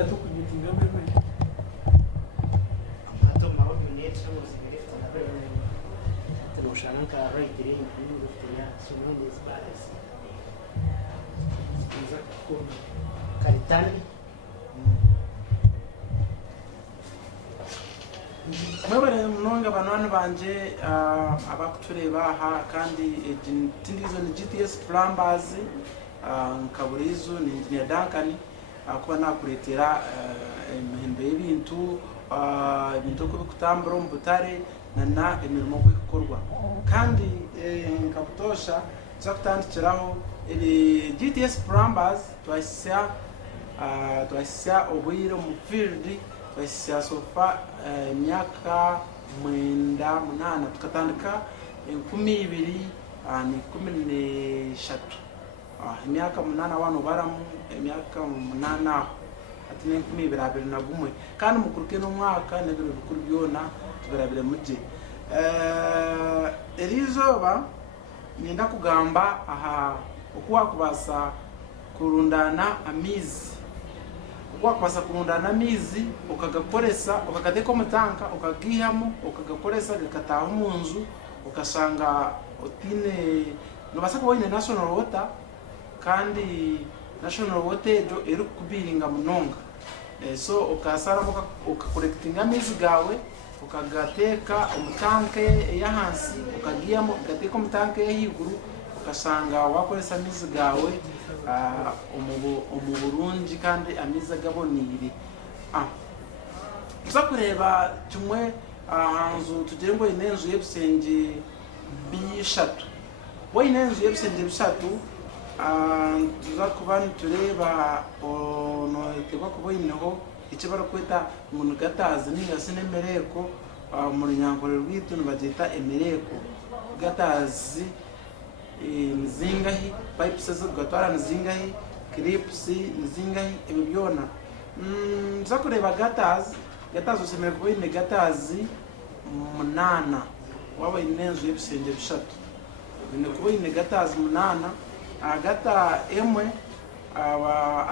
wenda tukugitinga mwe amato mawo minute no sigareta na bere tunoshana ka right iri mu ya sunundi spares nza ko karitani mwebere mnonga banwana banje abakutureba aha kandi tindizo ni GTS Plumbers nkaburizo ni engineer Duncan kuba nakuretera imihembe y'ibintu ibintu ko bikutambura mu butare na imirimo ko ikorwa kandi nkabutosha za kutandikiraho GTS Plumbers twasya obwire mu field twasya sofa imyaka 8 tukatandika 2013 imyaka 8 abantu baramu imyaka 8 ati ne 2021 kandi mukuruke no mwaka nebiro bikuru byona tuberabire muje erizoba nenda kugamba aha okuwa kubasa kurundana amizi wakubasa kurundana amizi ukagakoresa ukakadeko mutanka ukagihamo ukagakoresa gakataha mu nzu ukasanga otine nobasa kubona national water kandi national water do eri kubiringa munonga so ukasara ukakollectinga amizi gawe ukagateka umutanke yahansi ukagiyamo ugateka umutanke yahiguru ukasanga wakoresa amizi gawe umuburunji kandi amiza gabonire tuza kureba tumwe hanzu tugire ngo inenzu y'ebisenge bishatu bo inenzu y'ebisenge bishatu tuza kuba tureba no iteba kuboyineho ikibara kwita umuntu gatazi n'ingasi n'emereko mu runyankore rw'itu nibagita emereko gatazi nizingahi pipes zo gatwara nizingahi clips nizingahi ebibyona za kureba gatazi usemere kuba ine gatazi 8 waba inenzu y'ebisenge bishatu ine kuba ine gatazi 8 agata emwe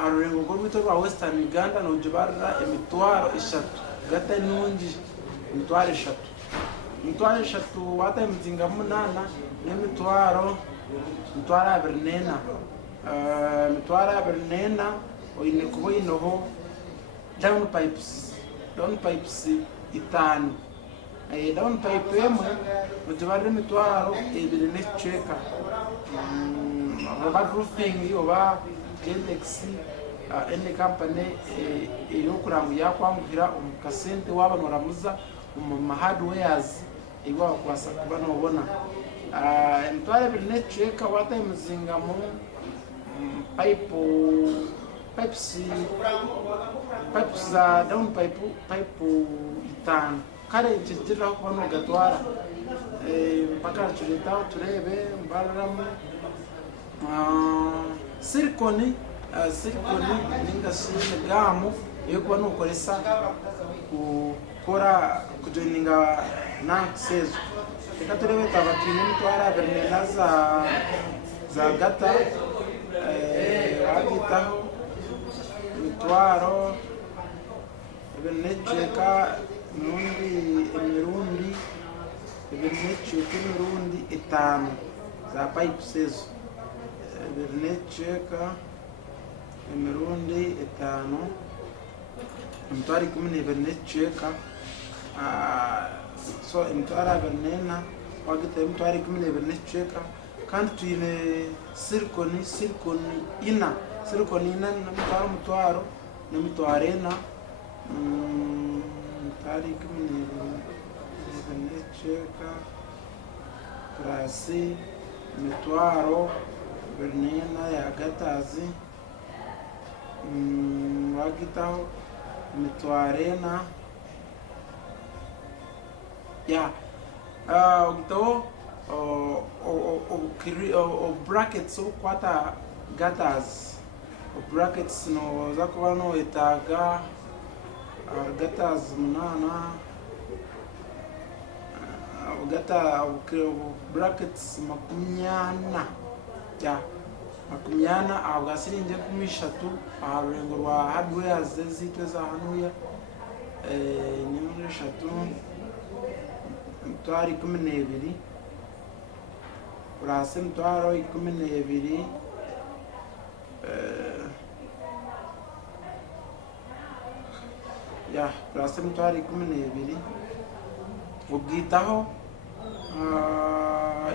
arurengo rw'ito rwa Western Uganda no jibarra emitwaro 3 gata nungi emitwaro 3 wata emitsinga 8 n'emitwaro mitwara bernena oyine kubo inoho down pipes 5 down pipe emwe mutubare mitwaro 2 n'echeka aba roofing oba Kentex ene company yo kurangu yakwanguhira umukasente wabanoramuza mu hardwares igwa kwasa kubana ubona mtware bilinecheka wata imuzinga mu pipes za down pipe 5 kare njira ko no gatwara mpaka tureta turebe mbararamu silicone ninga sine gamu yo kuba no koresa kukora kujoininga na access reka turebe tabatine mitwara bernena za gata agitaho mitwaro benecheka emirundi 5 za pipes benecheka emirundi 5 mtwari 10 benecheka so mtwara bernena wagita mtwari 10 benecheka kandi tuine silicone ina mtwaro na mitwarena mtwari 10 benecheka prasi mitwaro bernena ya gatazi wagitaho mitwarena ya ugito o brackets kwata gatas o brackets no zakuba no itaga gatas 8 gata brackets 80 ya makumyana ahabwa siringi 13 aha rurengo rwa hardware zitwe za hanuya ni 3 mitwaro 12 urase mitwaro 12 ya urase mitwaro 12 ubwitaho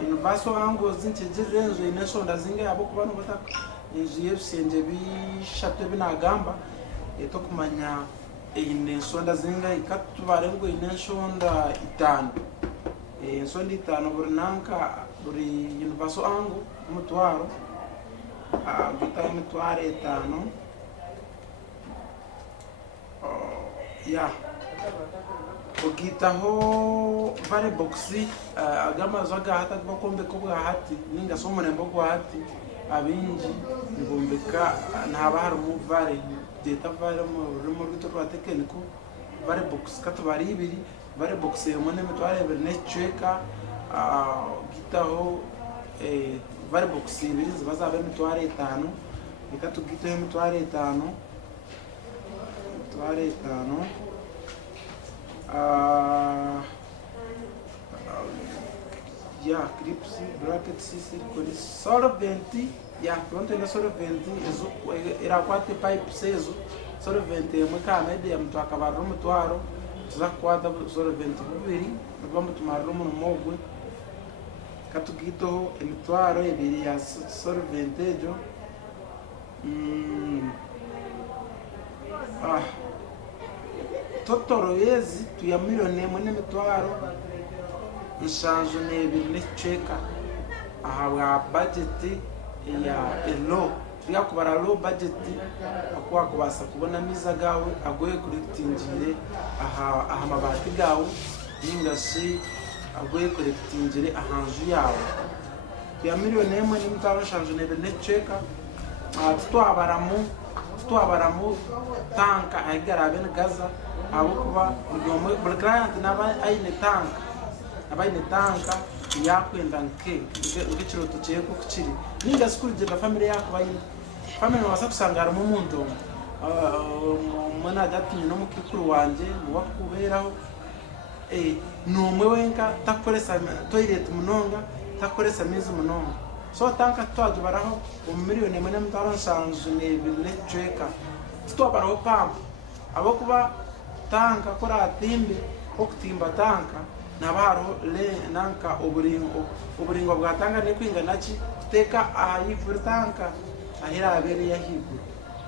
Universal ango zintegerezo inesonda zinga yabo kubana bataka inzu y'ebisenge bishatu binagamba eto kumanya inesonda zinga ikatubare ngo inesonda 5 ensonda 5 buri nanka buri Universal ango umutwaro bita imitwaro 5 ya ogitaho vare boxi agama zaga hata bakombe ko hati ninga somone mbogo hati abinji ngombeka ntaba hari mu vare deta vare mu rwito rwa tekiniko vare box katubari ibiri vare box yo mone mitware ibiri ne cheka gitaho vare box ibiri zibazabe mitware 5 ikatugitaho mitware 5 yeah, clips, brackets, silicone, solvent, yeah, pronto ainda solvent, era 4 pipes ezo, solvent é muito caro, é muito acabar no motor, já 4 solvent bubiri, vamos tomar rumo no mogo, catugito, é muito caro, é viria solvent ejo, totoro ezi tuya milioni mwene mitwaro nshanju nebiri necheka aha budget ya low tuya kubara low budget akwa kubasa kubona miza gawe agoye collectingire aha mabati gawe ningashi agoye collectingire ahanju yawe tuya milioni mwene mitwaro nshanju nebiri necheka twabaramu tanka aigarabe gaza abo kuba buri client naba aine tanka yakwenda nke ngiciro tuciye ko kukiri ninga school je family yako bayine family wasa kusangara mu muntu mwana datinye no mukikuru wanje mu wakuberaho numwe wenka takoresa toilet munonga takoresa mizi munonga so tanka twaje baraho umiliyoni mwene mutaro nsanzu nebile cheka twabaraho pampa abo kuba tanka kora atimbe okutimba tanka nabaro le nanka oburingo bwa tanka ne kwinga nachi teka ayivura tanka ahira abere yahigu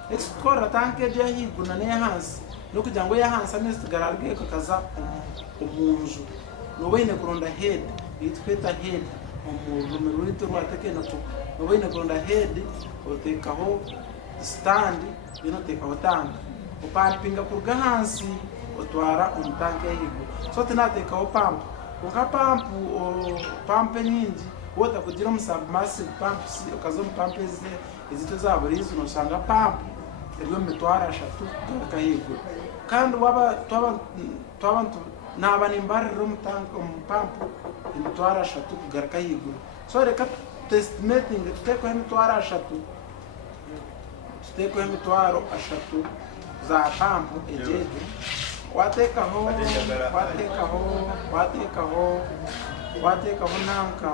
explore tanka ya higu na ne hansi no kujango ya hansi amest garalge ko kaza umunju no wene kuronda head itweta head umuntu rurito rwatekena to no wene kuronda head otekaho stand inotekaho tanka upapinga kurga hansi otwara umutanke yigo so tinateka opampa kuka pampe nyingi wota kugira submersive pumps okazo pump ezito zaburizo nosanga pump ebyo mitwara 3 kayigo kandi waba twabantu nabani mbariro umutanke pump mitwara 3 kugaraka yigo so reka estimating tuteko mitwara 3 tuteko mitwaro 3 za pampu ejeje watekaho nanka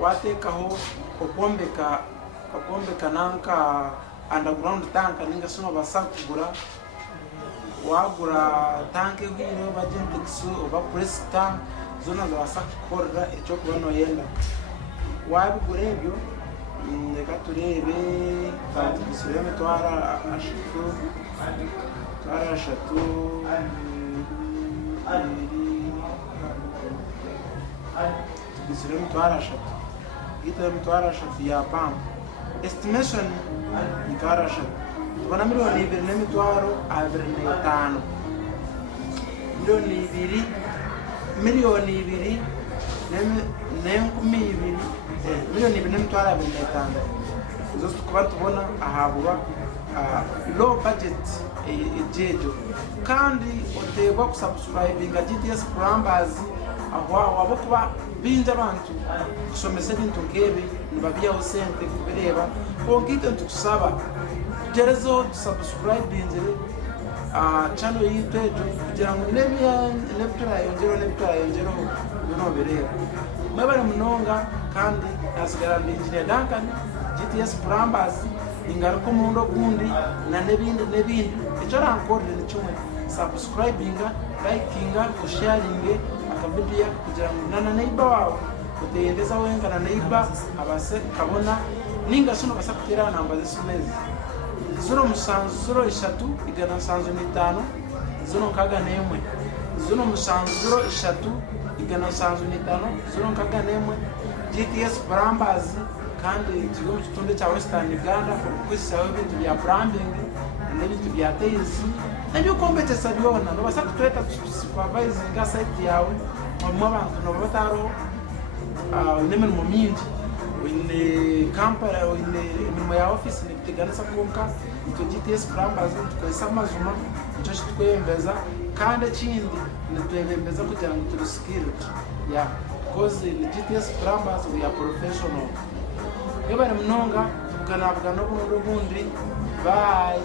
watekaho okombeka nanka underground tanka ninga sino basakugura wagura tanke hino bajentexu oba press tank zona za basakora echo kubano yenda wabigura ebyo reka turebe kandi bisireme twara ashatu bisireme twara ashatu gita twara ashatu ya pam estimation twara ashatu tubona miliyoni 2 n'emitwaro 25 miliyoni 2 n'enkumi 2 miliyoni 2 n'emitwaro 25 zose kuba tubona ahabura low budget ejejo kandi oteba kusubscribinga GTS Plumbers aho abo kuba binja abantu kusomesa ibintu nkebi nibabiyaho sente kubireba kongite ntukusaba tugerezo subscribingire channel y'itejo kugira ngo nebitara yongero bino bireba mwebale munonga kandi asigara ndinjire Duncan GTS Plumbers ingaruka umundo gundi na nebindi icyo rankorera ni kimwe subscribinga likinga sharinge akavidiyo kugira ngo na neighbor wawe uteyendeza wenga na neighbor abase kabona ninga suno basa kutera namba zisumezi 0 zino kaga nemwe 0 GTS Plumbers kandi turi mu kitunde cya Western Uganda kwisaho ibintu bya plumbing n'ibintu bya tiles nabyo competence abiona no basa kutweta supervising site yawe mu abantu no bataro nemirimo mingi wine kampara wine imirimo ya office nitiganisa konka ito GTS Plumbers tukoisa amazuma icyo twembeza kandi ikindi nitwembeza kugira ngo turi skilled because in GTS Plumbers we are professional. Ebare mnonga tukanabwa no bundi bye.